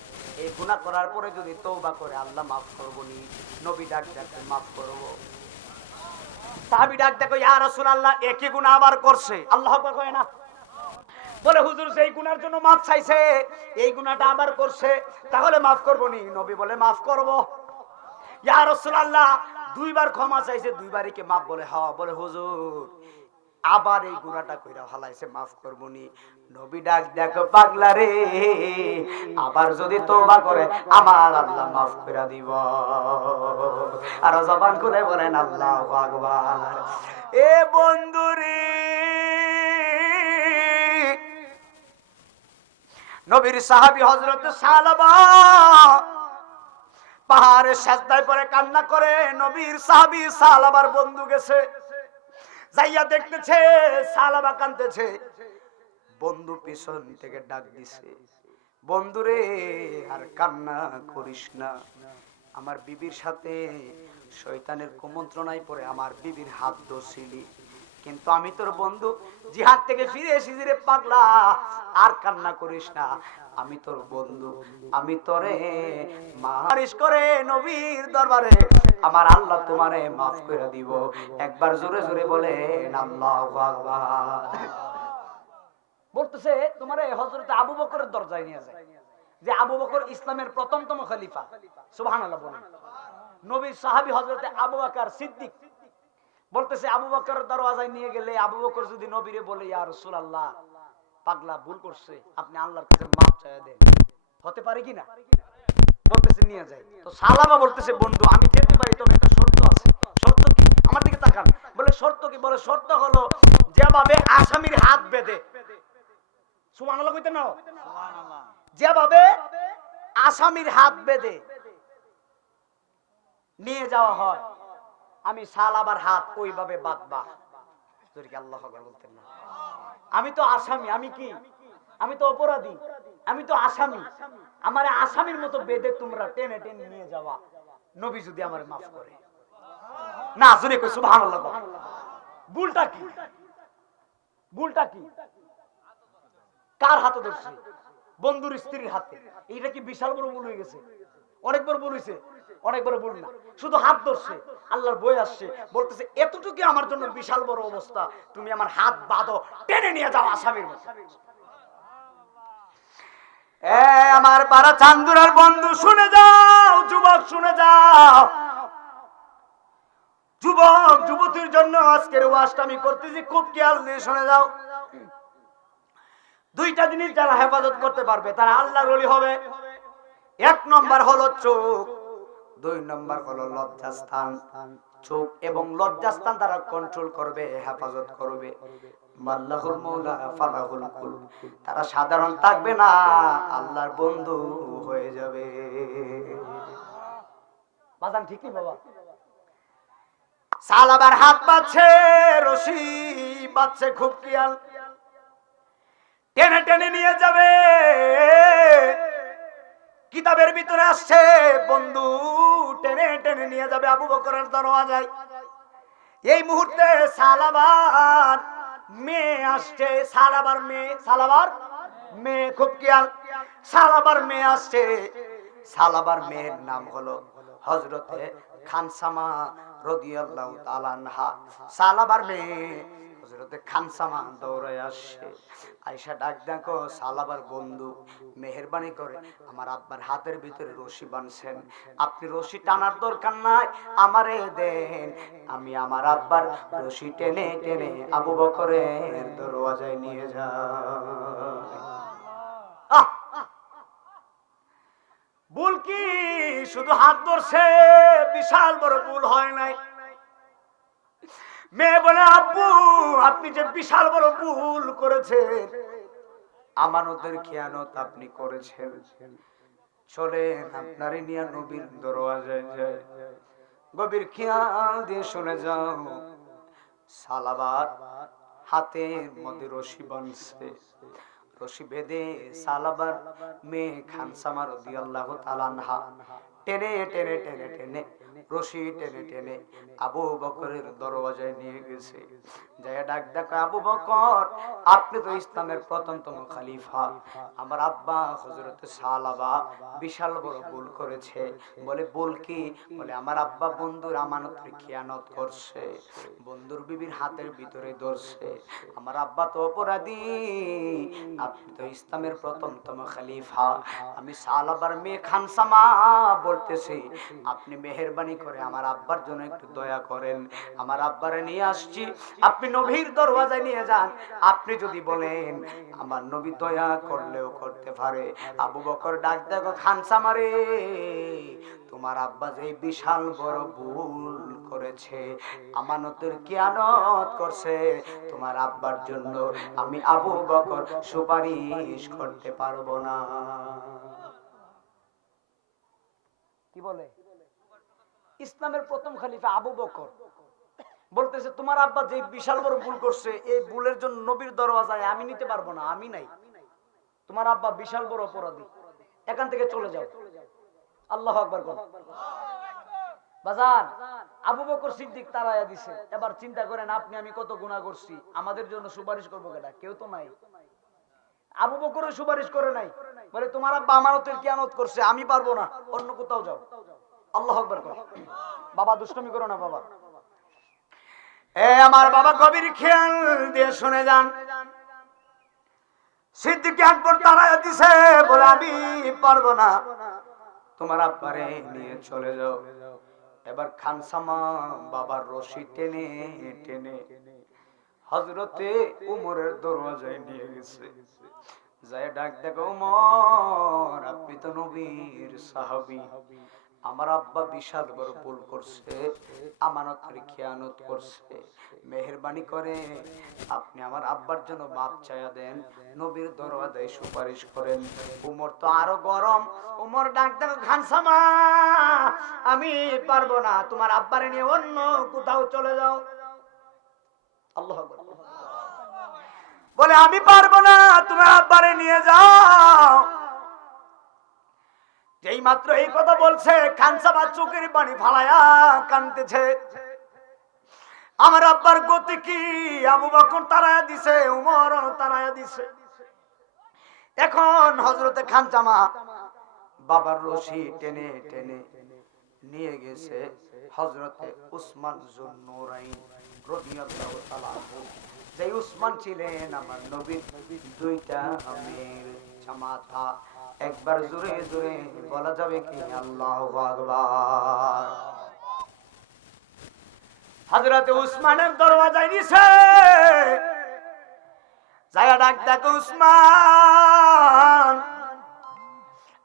এই গুনাহ করার পরে যদি তওবা করে, আল্লাহ মাফ করবনি? নবী ডাক ডাকতে, মাফ করব। সাহাবী ডাক দেখো, ইয়া রাসূলুল্লাহ একই গুনাহ আবার করছে, আল্লাহ পাক কয় না? বলে হুজুর সেই গুনার জন্য মাফ চাইছে, এই গুনাহটা আবার করছে, তাহলে মাফ করবনি? নবী বলে, মাফ করব। ইয়া রাসূলুল্লাহ দুইবার ক্ষমা চাইছে, দুইবারই কি মাফ? বলে হ্যাঁ। বলে হুজুর আবার এই গুনাহটা কইরা হালাইছে, মাফ করবনি? নবী ডাক দেখো, পাগলা রে, আবার যদি তওবা করে আমার আল্লাহ মাফ কইরা দিব। আর জবান খুলে বলেন আল্লাহু আকবার। এ বন্ধুরে, নবীর সাহাবী হযরত সালাবা পাহাড়ে সেজদায় পড়ে কান্না করে। নবীর সাহাবী সালাবার বন্ধু গেছে, যাইয়া দেখতেছে সালাবা কাঁদতেছে। বন্ধু পিছন থেকে ডাক দিছে, বন্ধুরে আর কান্না করিস না, আমার বিবির সাথে শয়তানের কুমন্ত্রণায় পড়ে আমার বিবির হাত ধরছিলি, কিন্তু আমি তোর বন্ধু, জিহাদ থেকে ফিরে এসেছি রে পাগলা, আর কান্না করিস না, আমি তোর বন্ধু, আমি তোরে মারিস করে নবীর দরবারে আমার আল্লাহ তোমারে মাফ করে দিব। একবার জোরে জোরে বলেন আল্লাহু আকবার। বলতেছে তোমারে হযরত আবু বকরের দরজায় নিয়ে যায়, যে আবু বকর ইসলামের প্রথমতম খলিফা। সুবহানাল্লাহ বলেন। নবীর সাহাবী হযরত আবু বকর সিদ্দিক। বলতেছে আবু বকরের দরওয়াজায় নিয়ে গেলে আবু বকর যদি নবীরে বলে, ইয়া রাসূলুল্লাহ, পাগলা ভুল করছে, আপনি আল্লাহর কাছে মাফ চাইয়া দেন, হতে পারে কিনা? বলতেছে নিয়ে যায়। তো সালামা বলতেছে বন্ধু আমি যেতে পারি, তবে একটা শর্ত আছে। শর্ত কি? আমার দিকে তাকান। বলে শর্ত কি? বলে শর্ত হলো যেভাবে আসামির হাত বেঁধে, সুবহানাল্লাহ কইতে নাও, সুবহানাল্লাহ, যেভাবে আসামির হাত বেঁধে নিয়ে যাওয়া হয়, আমি সালাবার হাত ওইভাবে বাঁধবা। যদি আল্লাহু আকবার বলতেন না, আমি তো আসামি, আমি কি? আমি তো অপরাধী, আমি তো আসামি, আমার আসামির মতো বেঁধে তোমরা টেনে টেনে নিয়ে যাওয়া, নবী যদি আমার মাফ করে। না জোরে কই সুবহানাল্লাহ। ভুলটা কি? ভুলটা কি? কার হাতে ধরছে? বন্ধুর স্ত্রীর হাতে। এটা কি বিশাল বড় ভুল হয়ে গেছে? অনেক বড় ভুল হয়েছে, অনেক বড় ভুল না, শুধু হাত ধরছে, আল্লাহর বই আসছে, বলতেছে এতটুকু আমার জন্য বিশাল বড় অবস্থা, তুমি আমার হাত বাঁধো, টেনে নিয়ে যাও আসামির মতো। আমার পাড়া চান্দুরার বন্ধু শুনে যাও, যুবক শুনে যাও, যুবক যুবতীর জন্য আজকের ওয়াজটা আমি করতেছি, খুব খেয়াল দিয়ে শুনে যাও। দুইটা জিনিস যারা হেফাজত করতে পারবে তারা আল্লাহর ওলি হবে। এক নম্বর হলো চোখ, দুই নম্বর হলো লজ্জাস্থান। চোখ এবং লজ্জাস্থান তারা কন্ট্রোল করবে, হেফাজত করবে। মাল্লাহুল মাওলা ফালাহুল কুল, তারা সাধারণ থাকবে না, আল্লাহর বন্ধু হয়ে যাবে। বাজান ঠিক কি বাবা? সালাবার হাত বাঁধছে, রশি বাঁধছে, খুব খেয়াল, টেনে টেনে নিয়ে যাবে। কিতাবের ভিতরে আসছে বন্ধু টেনে টেনে নিয়ে যাবে আবু বকরের দরওয়াজায়। এই মুহূর্তে সালাবার মেয়ে আসছে, সালাবার মেয়ে, সালাবার মেয়ে, খুব খেয়াল, সালাবার মেয়ে আসছে। সালাবার মেয়ের নাম হলো হযরতে খানসামা রাদিয়াল্লাহু তাআলা আনহা। সালাবার মেয়ে হযরতে খানসামা দৌড়ায় আসছে। আয়েশা ডাক দেখো, সালাবার বন্ধু মেহেরবানি করে আমার আব্বার হাতের ভিতরে রশি বাঁধছেন, আপনি রশি টানার দরকার নাই, আমারে দেন, আমি আমার আব্বার রশি টেনে টেনে আবু বকরের দরওয়াজায় নিয়ে যাই। ভুল কি? শুধু হাত ধরছে, বিশাল বড় ভুল হয় নাই। মেয়ে বলে আব্বু আপনি যে বিশাল বড় ভুল করেছেন, আমানতের খেয়ানত আপনি করেছেন, চলেন আপনারে নিয়ে নবীর দরওয়াজায় যায়। গভীর খেয়াল দিয়ে শুনে যাও, সালাবার হাতের মধ্যে রশি বাঁধছে, রশি বেঁধে সালাবার মেয়ে খানসামা রাদিয়াল্লাহু তাআলা আনহা টেনে টেনে টেনে টেনে রশি টেনে টেনে আবু বকরের দরওয়াজায় নিয়ে গেছে। যায় ডাক ডাক, আবু বকর আপনি তো ইসলামের প্রথমতম খলিফা, আমার আব্বা হযরত সালাবা বিশাল বড় ভুল করেছে। বলে ভুল কি? বলে আমার আব্বা বন্ধুর আমানতের খেয়ানত করছে, বন্ধুর বিবির হাতের ভিতরে ধরছে, আমার আব্বা তো অপরাধী, আপনি তো ইসলামের প্রথমতম খলিফা, আমি সালাবার মেয়ে খানসামা বলতেছি আপনি মেহেরবানি করে আমার আব্বার জন্য একটু দয়া করেন, আমার আব্বারে নিয়ে আসছি, আপনি নবীর দরওয়াজায় নিয়ে যান, আপনি যদি বলেন আমার নবী দয়া করলেও করতে পারে। আবু বকর ডাক দেখো, খানসামারে তোমার আব্বা যে বিশাল বড় ভুল করেছে, আমানতের খেয়ানত করছে, তোমার আব্বার জন্য আমি আবু বকর সুপারিশ করতে পারবো না। কি বলে? ইসলামের প্রথম খলিফা আবু বকর বলতেছে তোমার আব্বা যে বিশাল বড় ভুল করছে, এই ভুলের জন্য নবীর দরওয়াজায় আমি নিতে পারবো না, আমি নাই, তোমার আব্বা বিশাল বড় অপরাধী, এখান থেকে চলে যাও। আল্লাহু আকবার বল। বাজার আবু বকর সিদ্দিক তারায়া দিছে। এবার চিন্তা করেন আপনি আমি কত গুনাহ করছি, আমাদের জন্য সুপারিশ করবো কেডা? কেউ তো নাই। আবু বকরও সুপারিশ করে নাই, বলে তোমার আব্বা আমানতের কিয়ামত করছে, আমি পারবো না, অন্য কোথাও যাও। আল্লাহু আকবার কর। বাবা দুষ্টমি করো না বাবা। এ আমার বাবা গভীর খেয়াল দিয়ে শুনে যান। সিদ্দিক আকবর তারায়া দিছে, বলে আমি পারবো না, তোমার আব্বারে নিয়ে চলে যাও। এবার খানসামা বাবার রশি টেনে টেনে হযরতে উমরের দরওয়াজায় নিয়ে গেছে। যায় ডাক দেখো উমর, আপনি তো নবীর সাহাবী, আমার আব্বা বিশাল বড় ভুল করছে, আমানতের খেয়ানত করছে, মেহেরবানি করে আপনি আমার আব্বার জন্য মাপ চাইয়া দেন, নবীর দরওয়াজায় সুপারিশ করেন। উমর তো আরো গরম। উমর ডাক দেখো খানসামা, আমি পারবো না, তোমার আব্বারে নিয়ে অন্য কোথাও চলে যাও। আল্লাহু আকবার। বলে আমি পারবো না, তোমার আব্বারে নিয়ে যাও। যেই মাত্র এই কথা বলছে, খানসামা চোখের পানি ফালায়া কাঁদতেছে। আমার আব্বার গতি কি? আবু বকর তারায়া দিছে, উমর তারায়া দিছে। এখন হযরতে খানসামা বাবার রশি টেনে টেনে নিয়ে গেছে হযরতে উসমান যুন্নুরাইন রাদিয়াল্লাহু তাআলা আনহু। যেই উসমান ছিলেন আমার নবীর দুইটা আমের জামাতা। একবার জোরে জোরে বলা যাবে কি আল্লাহু আকবার। হযরতে উসমানের দরওয়াজায় নিছে, যায়া ডাক দেখো উসমান,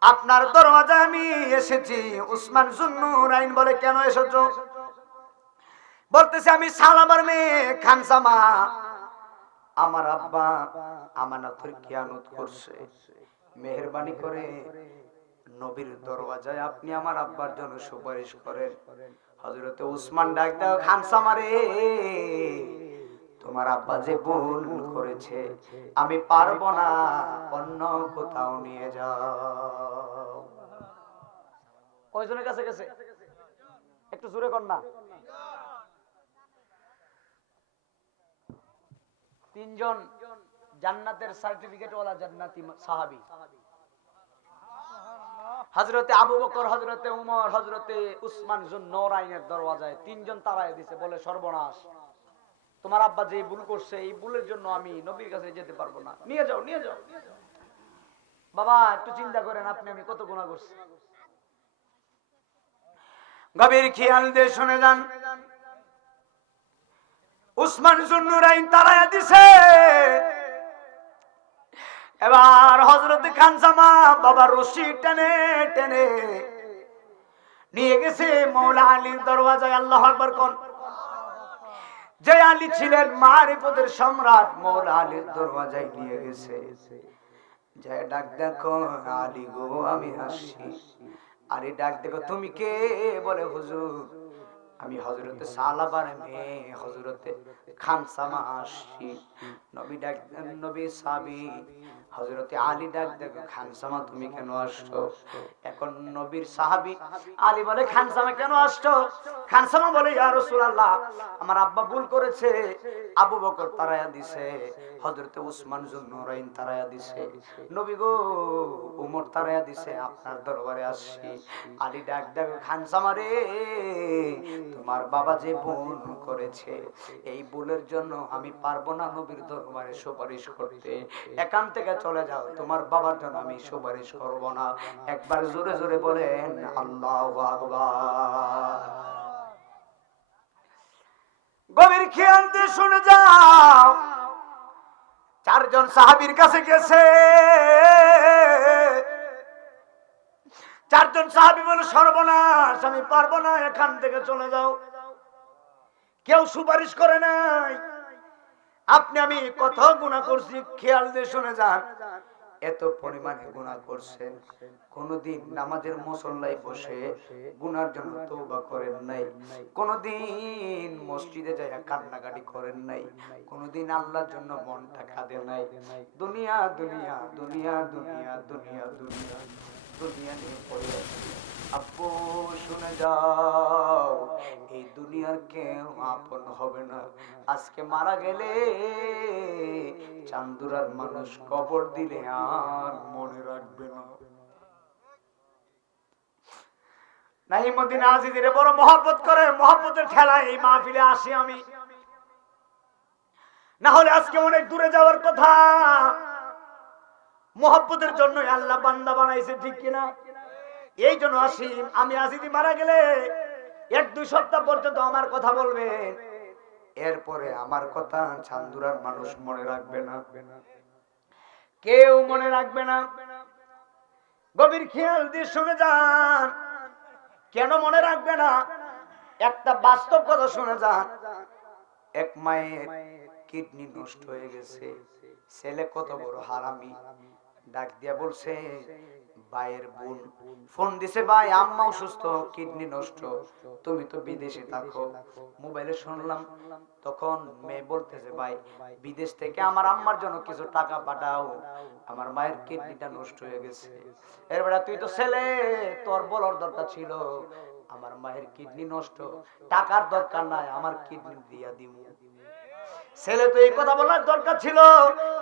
আপনার দরওয়াজায় আমি এসেছি। উসমান যুন্নুরাইন বলে কেন এসেছো? বলতেছে আমি সালামার মেয়ে খানসামা, আমার আব্বা আমানতের খেয়ানত করছে, মেহেরবানি করে নবীর দরওয়াজায় আপনি আমার আব্বার জন্য সুপারিশ করেন। হযরতে উসমান ডাক দাও খানসামা রে, তোমার আব্বা যে ভুল করেছে, আমি পারবো না, অন্য কোথাও নিয়ে যাও। কয়জনের কাছে গেছে? একটু জোরে কর না। তিনজন জান্নাতের সার্টিফিকেট ওয়ালা জান্নাতি সাহাবী, হযরতে আবু বকর, হযরতে উমর, হযরতে উসমান যুন্নুরাইনের দরওয়াজায় তিনজন তারায় দিছে। বলে সর্বনাশ, তোমার আব্বা যে ভুল করছে, এই ভুলের জন্য আমি নবীর কাছে যেতে পারবো না, নিয়ে যাও নিয়ে যাও। বাবা একটু চিন্তা করেন আপনি আমি কত গুনাহ করছি। গভীর খেয়াল দিয়ে শুনে যান। উসমান যুন্নুরাইন তারায়া দিছে। এবার হযরতে খানসামা বাবার রশি টেনে টেনে নিয়ে গেছে মাওলা আলীর দরওয়াজায়। আল্লাহু আকবার কোন। যে আলী ছিলেন মারিফতের সম্রাট, মাওলা আলীর দরওয়াজায় নিয়ে গেছে। যে ডাক দেখো আলী গো, আমি আসছি। আলী ডাক দেখো তুমি কে? বলে হুজুর আমি হযরতে সালাবার মেয়ে হযরতে খানসামা আসছি। নবী ডাক, নবী সাহাবী হযরতে আলী ডাক দেখো খানসামা তুমি কেন আসছো? এখন নবীর সাহাবী আলী বলে খানসামা কেন আসছো? খানসামা বলে ইয়া রাসূলুল্লাহ, আমার আব্বা ভুল করেছে, আবু বকর তারায়া দিছে, হযরতে উসমান যুন্নুরাইন তারায়া দিছে, নবী গো উমর তারায়া দিছে, আপনার দরবারে আসছি। আলী ডাক দেখো খানসামা রে, তোমার বাবা যে ভুল করেছে, এই ভুলের জন্য আমি পারবো না নবীর দরবারে সুপারিশ করতে, এখান থেকে চলে যাও, তোমার বাবার জন্য আমি সুপারিশ করব না। একবার জোরে জোরে বলেন আল্লাহু আকবার। গভীর খেয়াল দিয়ে শুনে যাও। চারজন সাহাবীর কাছে গেছে। চারজন সাহাবী বলে সর্বনাশ, আমি পারবো না, এখান থেকে চলে যাও। কেউ সুপারিশ করে নাই। আপনি আমি কত গুনাহ করছি, খেয়াল দিয়ে শুনে যান। এত পরিমাণে গুনাহ করছেন, কোনদিন নামাজের মুসল্লায় বসে গুনার জন্য তওবা করেন নাই, কোনদিন মসজিদে যায় কান্নাকাটি করেন নাই, কোনদিন আল্লাহর জন্য মনটা কাঁদে নাই। দুনিয়া দুনিয়া দুনিয়া দুনিয়া দুনিয়া দুনিয়া দুনিয়া নিয়ে পড়ে আছি। আব্বু শুনে যাও, এই দুনিয়ার কেউ আপন হবে না। আজকে মারা গেলে চান্দুরার মানুষ কবর দিলে আর মনে রাখবে না। নাইমুদ্দিন আজিজের বড় মহব্বত করে, মহব্বতের ঠেলায় এই মাহফিলে আসি আমি, না হলে আজকে অনেক দূরে যাওয়ার কথা। মহব্বতের জন্য আল্লাহ বান্দা বানাইছে, ঠিক কিনা? এই জন্য আসি। আমি আজিজি মারা গেলে 1-2 সপ্তাহ পর্যন্ত আমার কথা বলবেন, এরপরে আমার কথা চান্দুরার মানুষ মনে রাখবে না, কেউ মনে রাখবে না। গভীর খেয়াল দিয়ে শুনে যান। কেন মনে রাখবে না? একটা বাস্তব কথা শুনে যান। এক মায়ের কিডনি নষ্ট হয়ে গেছে, ছেলে কত বড় হারামি, ডাক দিয়া বলছে, ভাইয়ের বোন ফোন দিছে, ভাই আম্মা অসুস্থ, কিডনি নষ্ট, তুমি তো বিদেশে থাকো। মোবাইলে শুনলাম, তখন মেয়ে বলতেছে, ভাই বিদেশ থেকে আমার আম্মার জন্য কিছু টাকা পাঠাও, আমার মায়ের কিডনিটা নষ্ট হয়ে গেছে। এরপরে তুই তো ছেলে, তোর বলার দরকার ছিল, আমার মায়ের কিডনি নষ্ট, টাকার দরকার নাই, আমার কিডনি দিয়া দিমু। ছেলে তো এই কথা বলার দরকার ছিল,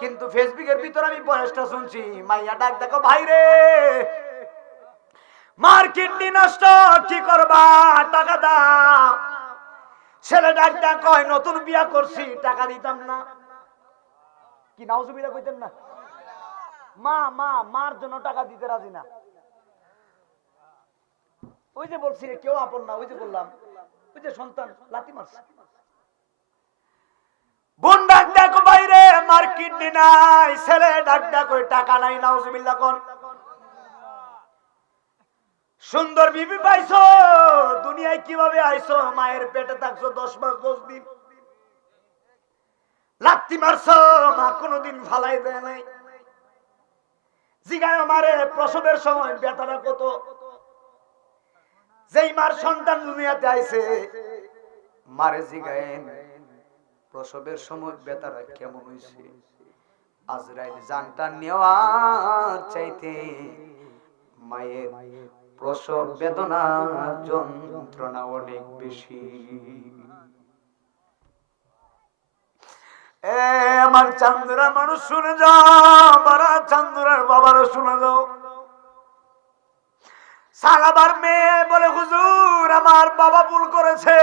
কিন্তু ফেসবুকের ভিতর আমি বয়সটা শুনছি, মাইয়া ডাক দেখো, ভাই রে মার কিডনি নষ্ট, কি করবা, টাকা দাও। ছেলে ডাক ডাক কয়, নতুন বিয়া করছি, টাকা দিতাম না। কি নাউজুবিল্লাহ কইতেন না? মার জন্য টাকা দিতে রাজি না। ওই যে বলছি কেউ আপন না, ওই যে বললাম, ওই যে সন্তান লাথি মারছে। বোন ডাক ডাক, বাইরে মার কিডনি নাই, ছেলে ডাক ডাক ওই টাকা নাই, নাউজুবিল্লাহ কোন। সুন্দর বিবি পাইছো, দুনিয়ায় কিভাবে আইছো? মায়ের পেটে থাকছো 10 মাস 10 দিন, লাথি মারছো, মা কোনোদিন ফালাই দেয় নাই। জিগায় মারে প্রসবের সময় ব্যথাটা কত। যেই মার সন্তান দুনিয়াতে আইছে, মারে জিগায় প্রসবের সময় ব্যথাটা কেমন হইছে। আজরাইল জানটা নেওয়ার চাইতে মায়ের প্রসব বেদনার যন্ত্রণা অনেক বেশি। আমার চান্দুরা মানুষ শুনে যাও, বারা চান্দুরার বাবারা শুনে যাও। সালাবার মেয়ে বলে, হুজুর আমার বাবা ভুল করেছে।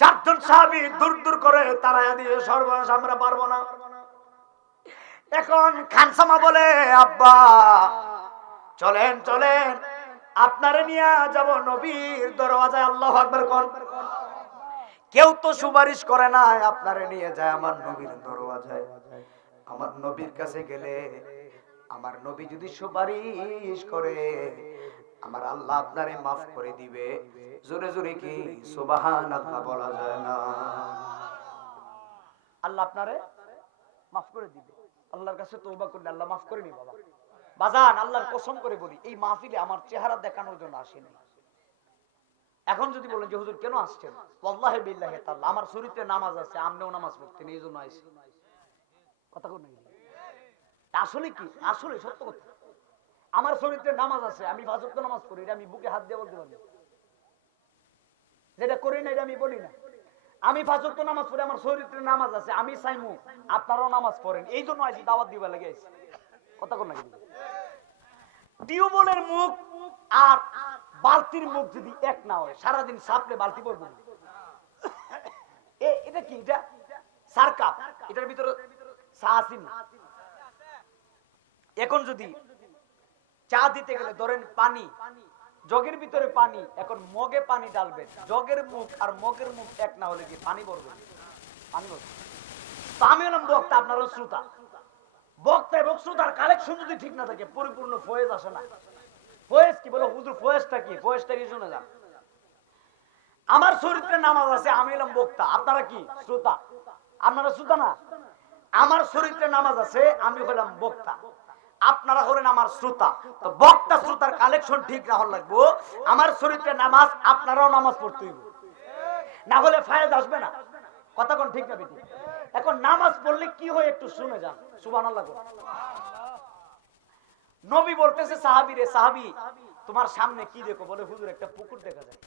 4 জন সাহাবী দূর দূর করে তাড়াইয়া দিয়ে, সর্বনাশ আমরা পারবো না। এখন খানসামা বলে, আব্বা চলেন চলেন, আপনারে নিয়ে যাব নবীর দরওয়াজায়। আল্লাহু আকবার কোন। কেউ তো সুপারিশ করে না, আপনারে নিয়ে যায় আমার নবীর দরওয়াজায়। আমার নবীর কাছে গেলে আমার নবী যদি সুপারিশ করে, আমার আল্লাহ আপনারে মাফ করে দিবে। জোরে জোরে কি সুবহানাল্লাহ বলা যায় না? আল্লাহ আপনারে মাফ করে দিবে। আল্লাহর কাছে তওবা করলে আল্লাহ মাফ করে নি। বাবা বাজান, আল্লাহর কসম করে বলি, এই মাহফিলে আমার চেহারা দেখানোর জন্য আসেনি। এখন যদি বলেন যে হুজুর কেন আসছেন, ওয়াল্লাহি বিল্লাহি তাআলা আমার শরীরে নামাজ আছে, আমনেও নামাজ পড়তেন, এই জন্য আইছি। কথা কোন নাই? আসলে কি? আসলে সত্য কথা। আমার শরীরে নামাজ আছে, আমি 5 ওয়াক্ত নামাজ পড়ি, এটা আমি বুকে হাত দিয়ে বলতে পারি। যেটা করি না এটা আমি বলি না। আমি 5 ওয়াক্ত নামাজ পড়ি, আমার শরীরে নামাজ আছে, আমি চাইমু আপনারাও নামাজ পড়েন, এই জন্য আইছি, দাওয়াত দিবা লাগে আইছি। কথা কোন নাই? টিউবওয়েলের মুখ আর বালতির মুখ যদি এক না হয়, সারাদিন সাপলে বালতি পড়বো। এটা কি? এটা সারকাপ, এটার ভিতরে চা আছে না। এখন যদি চা দিতে গেলে ধরেন পানি, জগের ভিতরে পানি, এখন মগে পানি ডালবেন, জগের মুখ আর মগের মুখ এক না হলে কি পানি পড়বে? পানি পড়বে। তো আমি হলাম বক্তা, আপনারা শ্রোতা। বক্তা এবং শ্রোতার কালেকশন যদি ঠিক না থাকে, পরিপূর্ণ ফয়েজ আসে না। ফয়েজ কি বলো হুজুর? ফয়েজটা কি? ফয়েজটা কি শুনে যান। আমার চরিত্রে নামাজ আছে, আমি হলাম বক্তা, আপনারা কি শ্রোতা? আপনারা শ্রোতা না? আমার চরিত্রে নামাজ আছে, আমি হলাম বক্তা, আপনারা হলেন আমার শ্রোতা। তো বক্তা শ্রোতার কালেকশন ঠিক রাখা লাগবো। আমার চরিত্রে নামাজ, আপনারাও নামাজ পড়তে হইব, না হলে ফায়েজ আসবে না। কথা কোন ঠিক না বেটি? এখন নামাজ পড়লে কি হয় একটু শুনে যান। সুবহানাল্লাহ। নবী বলতেছে সাহাবী রে, সাহাবী তোমার সামনে কি দেখো? বলে হুজুর একটা পুকুর দেখা যায়।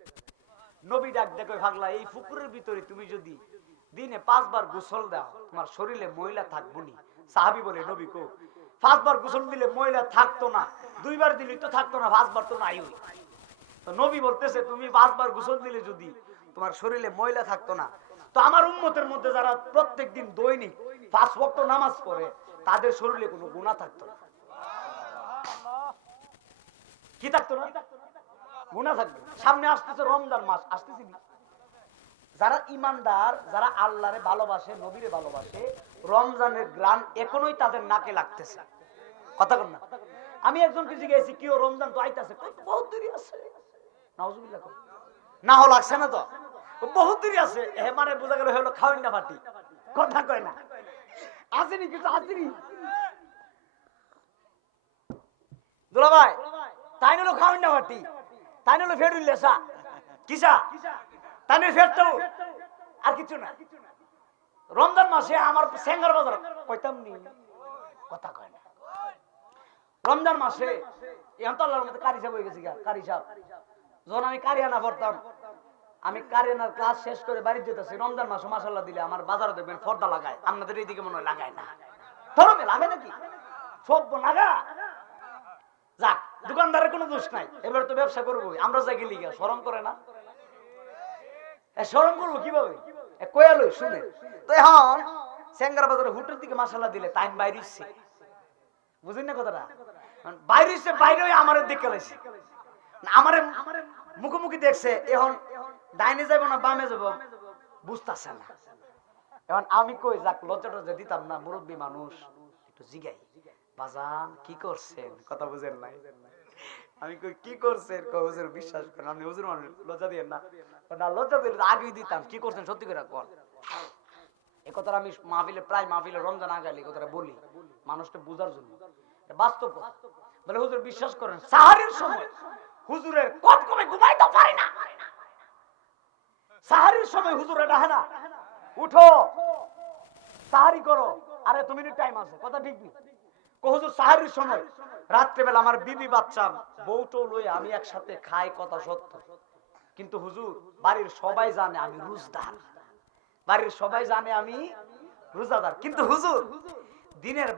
নবী ডাক দেখো, ভাগলা এই পুকুরের ভিতরে তুমি যদি দিনে 5 বার গোসল দাও তোমার শরীরে ময়লা থাকবো নি। সাহাবী বলে নবী কো 5 বার গোসল দিলে ময়লা থাকতো না, 2 বার দিলে তো থাকতো না, 5 বার তো নাই। তো নবী বলতেছে তুমি 5 বার গোসল দিলে যদি তোমার শরীরে ময়লা থাকতো না, তো আমার উম্মতের মধ্যে যারা প্রত্যেকদিন দৈনিক 5 ওয়াক্ত নামাজ পড়ে তাদের শরীরে কোনো গুনাহ থাকতো না। কি থাকতো না? গুনাহ থাকবে। সামনে আসতেছে রমজান মাস, আসতেছে না? যারা ইমানদার, যারা আল্লাহরে ভালোবাসে, নবীরে ভালোবাসে, রমজানের গ্রান এখনোই তাদের নাকে লাগতেছে। কথা বল না। আমি একজনকে জিজ্ঞেসি কি ও রমজান তো আইতাছে, বহুত দেরি আছে। নাউজুবিল্লাহ। না হো লাগছে না তো, বহুত দেরি আছে। হে মানে বোঝা গেল হলো খাওয়ান না পার্টি। কথা কয় না, আসেনি কিছু আসেনি। দুলা ভাই তাই নলো খাওয়ান না পার্টি, তাই নলো ফের উল্লেসা কিসা, তাই নলো ফেরটাও আর কিছু না। রমজান মাসে আমার সেঙ্গার বাজার কইতাম নি, কথা কয় না। রমজান মাসে এখন তো আল্লাহর মধ্যে কারি সাহেব হয়ে গেছি, কারি সাহেব। যখন আমি কারিয়ানা পড়তাম, আমি কারিয়ানার ক্লাস শেষ করে বাড়ি যেতেছি, রমজান মাসে মাশাআল্লাহ দিলে আমার বাজারে দেখবেন পর্দা লাগায়। আপনাদের এইদিকে মনে হয় লাগায় না, ধরবে লাগে নাকি? সব লাগা যাক, দোকানদারের কোনো দোষ নাই। এবার তো ব্যবসা করবো, আমরা যাই গেলি গা শরম করে না? শরম করবো কিভাবে? কয়ালো শুনে তো এখন সেঙ্গার বাজারে হুটের দিকে মাশাআল্লাহ দিলে টাইম বাইরে ইচ্ছে, বুঝলেন না কথাটা? বাইরে ইচ্ছে, বাইরে আমার দিকে লাইছে, আমারে মুখোমুখি দেখছে। এখন ডাইনে যাবো না বামে যাবো বুঝতেছে না। এখন আমি কই যাক লজ্জাটা যে দিতাম না, মুরব্বী মানুষ একটু জিগাই, বাজান কি করছেন? কথা বুঝেন নাই। আমি কই কি করছেন? কই হুজুর বিশ্বাস করেন আপনি হুজুর মানুষ, লজ্জা দিয়েন না। না লজ্জা দিলে আগেই দিতাম। কি করছেন সত্যি করে কোন? এই কথাটা আমি মাহফিলে, প্রায় মাহফিলে রমজান আগালে এই কথাটা বলি মানুষকে বোঝার জন্য, বাস্তব কথা। বলে হুজুর বিশ্বাস করেন সাহারির সময় হুজুরের কম কমে ঘুমাইতে পারি না। সাহারির সময় হুজুরে ডাহে না, উঠো সাহারি করো। আরে 2 মিনিট টাইম আছে, কথা ঠিক নেই। হুজুর সাহারির সময় রাত্রেবেলা আমার বিবি বাচ্চা বউটো লই আমি একসাথে খাই, কথা সত্য। কিন্তু হুজুর বাড়ির সবাই জানে আমি রোজদার, বাড়ির সবাই জানে আমি রোজাদার। কিন্তু হুজুর দিনের